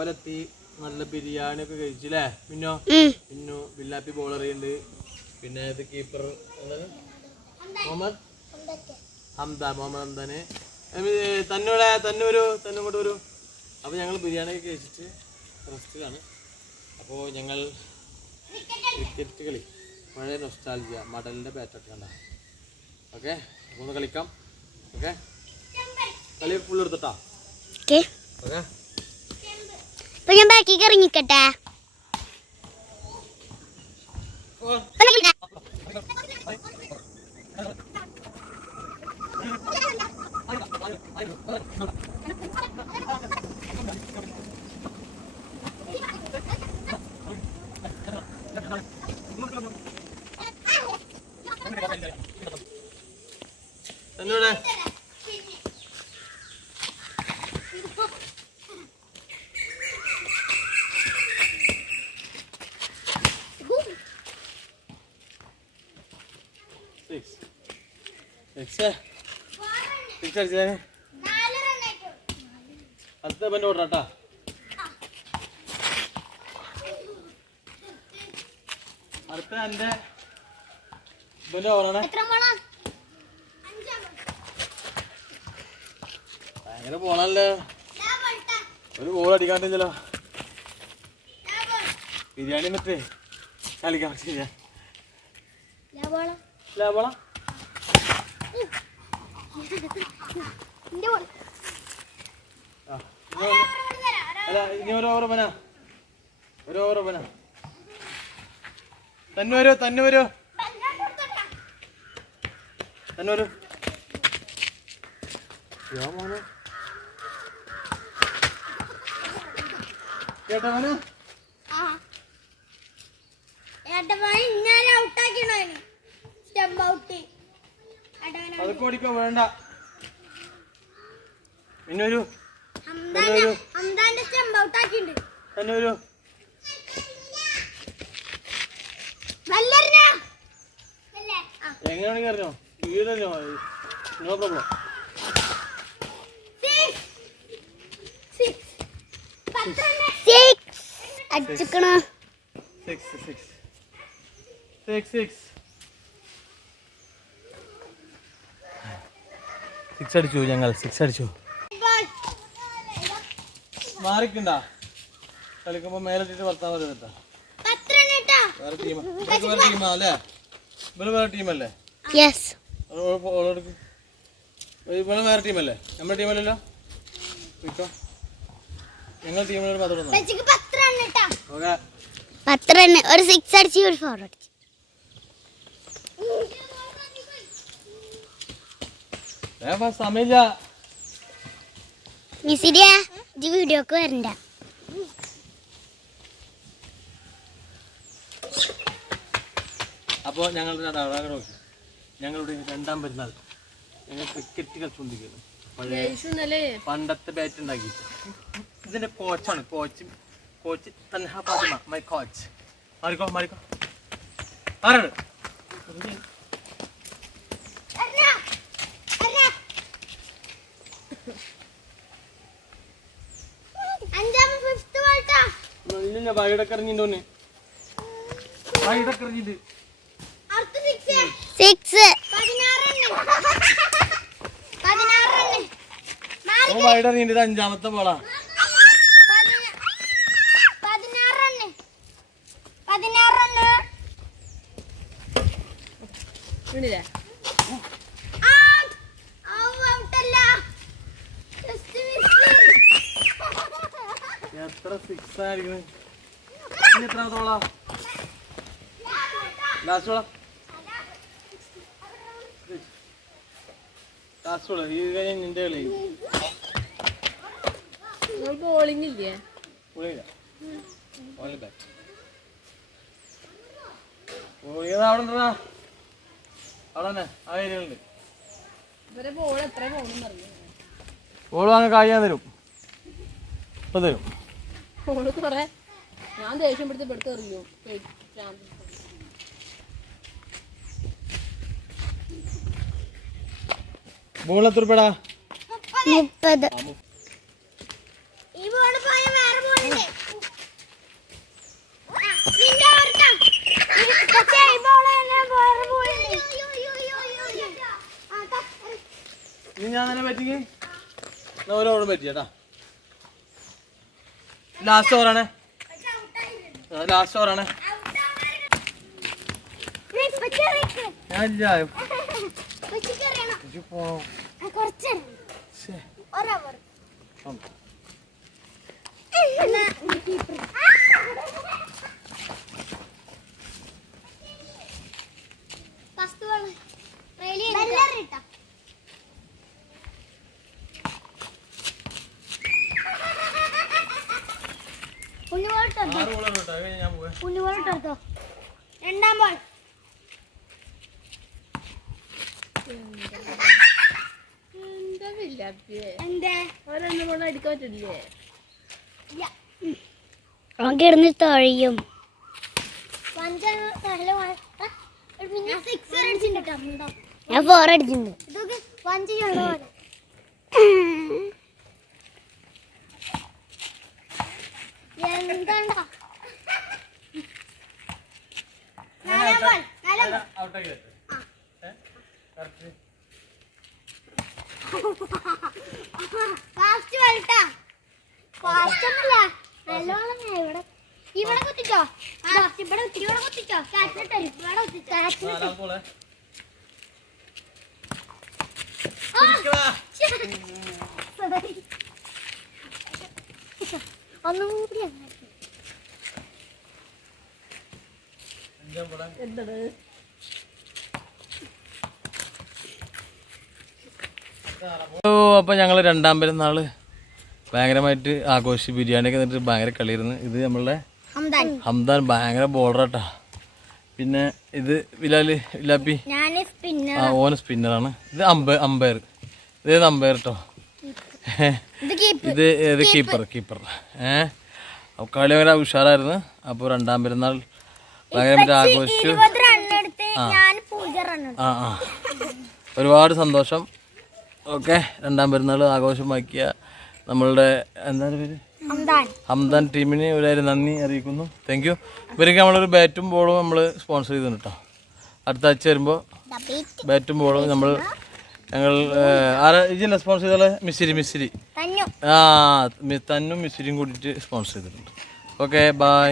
കപ്പലെത്തി നല്ല ബിരിയാണി ഒക്കെ കഴിച്ചില്ലേ പിന്നോ ബില്ലാപ്പി ബോളർ ഉണ്ട് പിന്നെ ഇത് കീപ്പർ മുഹമ്മദ് ഹംദാന് തന്നൂങ്ങോട്ട് വരൂ അപ്പോൾ ഞങ്ങൾ ബിരിയാണി ഒക്കെ കഴിച്ചിട്ട് റെസ്റ്റിലാണ്. അപ്പോൾ ഞങ്ങൾ ക്രിക്കറ്റ് കളി പഴയ നൊസ്റ്റാൾജിയ മടലിൻ്റെ ബാറ്റൊക്കെ കണ്ട. ഓക്കെ അപ്പോൾ ഒന്ന് കളിക്കാം. ഓക്കെ കളി ഫുൾ എടുത്തിട്ടാ. ഓക്കെ ഞാൻ ബാക്കിലേക്ക് ഇറങ്ങിക്കട്ടെ. തന്നൂടെ അടുത്ത ബെന്റ് ഓടാട്ടാ. അടുത്ത എന്റെ ബെന്റ് ഓടണേ. ഭയങ്കര പോണല്ലേ. ഒരു ഗോൾ അടിക്കാണ്ടില്ലല്ലോ. ബിരിയാണി എന്നിട്ട് കളിക്കാൻ പറ്റില്ല. ഇനി ഒരു ഓവർ പന തന്നെ വരൂ കേട്ടോ മോനെ. അതൊക്കെ ഓടിക്കോ വേണ്ട. പിന്നൊരു തന്നൊരു എങ്ങനെയാണെങ്കിൽ അറിഞ്ഞോ വീടല്ലോ. No problem. സിക്സ് അടിച്ചു. ഞങ്ങൾ സിക്സ് അടിച്ചു. മാറിക്കണ്ടാ കളിക്കുമ്പോ മേലിട്ടിട്ട് വർത്താൻ വരുന്നിട്ടാ. വേറെ ടീമാ അല്ലേ? ഇവള് വേറെ ടീമല്ലേ? ഇവള് വേറെ ടീമല്ലേ? നമ്മുടെ ടീമല്ലല്ലോ. ഞങ്ങൾ ടീമിനോട് മാത്രം ഒരു സിക്സ് അടിച്ച് ഒരു ഫോർ അടിച്ചു. സമയമില്ല. വീഡിയോക്ക് വരണ്ട. അപ്പോൾ ഞങ്ങളുടെ രണ്ടാം പെരുന്നാൾ ഞങ്ങൾ ക്രിക്കറ്റ് കളിച്ചുകൊണ്ടിരിക്കുന്നു. പഴയ പണ്ടത്തെ ബാറ്റ് ഉണ്ടാക്കിയിട്ട്. ഇതിന്റെ കോച്ചാണ്. Coach Thanha Fathima my coach. മാറിക്കോ ആരാണ്? ഇല്ല വൈകിടക്കറിഞ്ഞിട്ടോന്ന് വൈകിടക്കറിഞ്ഞിട്ട് വൈകിടറിഞ്ഞിട്ട് ഇത് അഞ്ചാമത്തെ ബോളാ. എത്ര സിക്സ് ആയിരിക്കും? എത്രാമത്തോളാ ലാസ്റ്റ് ഈ കഴിഞ്ഞ നിന്റെ കളി ബോളിംഗ് ഇല്ലേ? അവിടെ ഉണ്ടോ? അവിടെ തന്നെ ആ ഏരിയയിലുണ്ട്. ബോൾ വാങ്ങാൻ കഴിയാൻ തരും. ഇപ്പം തരും. ഞാൻ ദേഷ്യം പിടിച്ച് എറിയോ. ബോൾ എത്ര രൂപടാ? 30. ഇനി ഞാൻ തന്നെ പറ്റിക്ക് ഓരോടും പറ്റിയേട്ടാ. ലാസ്റ്റ് ഓവറാണ്. ലാസ്റ്റ് ഓവറാണ്. ഞാൻ ഇല്ല. രണ്ടാം ബോൾ എന്താ വില്ലാപ്പിയെ? എന്തേ അവരെന്നെ കൊണ്ട് അടിക്കാൻ പറ്റില്ലേ? അവൻ കിടന്ന് തൊഴിയും. ഞാൻ 4 അടിച്ചിട്ടുണ്ട്. ഇവിടെ കുത്തിച്ചോ, ഇവിടെ കുത്തിച്ചോ, ഒന്നും കൂടി എന്താണ്? അപ്പോൾ ഞങ്ങൾ രണ്ടാം പെരുന്നാള് ഭയങ്കരമായിട്ട് ആഘോഷിച്ച് ബിരിയാണിയൊക്കെ എന്നിട്ട് ഭയങ്കര കളിയായിരുന്നു. ഇത് നമ്മളുടെ ഹംദാൻ ഭയങ്കര ബോളറാട്ടാ. പിന്നെ ഇത് വിലാപ്പി ഓന് സ്പിന്നറാണ്. ഇത് അമ്പയർ. ഇത് അമ്പയർ കേട്ടോ. ഇത് കീപ്പർ. കളി ഭയങ്കര ഉഷാറായിരുന്നു. അപ്പോൾ രണ്ടാം പെരുന്നാൾ ഭയങ്കരമായിട്ട് ആഘോഷിച്ചു. ഒരുപാട് സന്തോഷം. ഓക്കെ, രണ്ടാം പെരുന്നാൾ ആഘോഷമാക്കിയ നമ്മളുടെ എന്താണ് പേര്, ഹംദാൻ ടീമിന് ഒരു നന്ദി അറിയിക്കുന്നു. Thank you. ഇവർക്ക് നമ്മളൊരു ബാറ്റും ബോളും നമ്മൾ സ്പോൺസർ ചെയ്തിട്ടുണ്ട് കേട്ടോ. അടുത്ത ആഴ്ച വരുമ്പോൾ ബാറ്റും ബോളും ഞങ്ങൾ ഇതില്ല സ്പോൺസർ ചെയ്താൽ മിസ്സിരി തന്നും മിസ്സിരിയും കൂടിയിട്ട് സ്പോൺസർ ചെയ്തിട്ടുണ്ട്. Okay, by.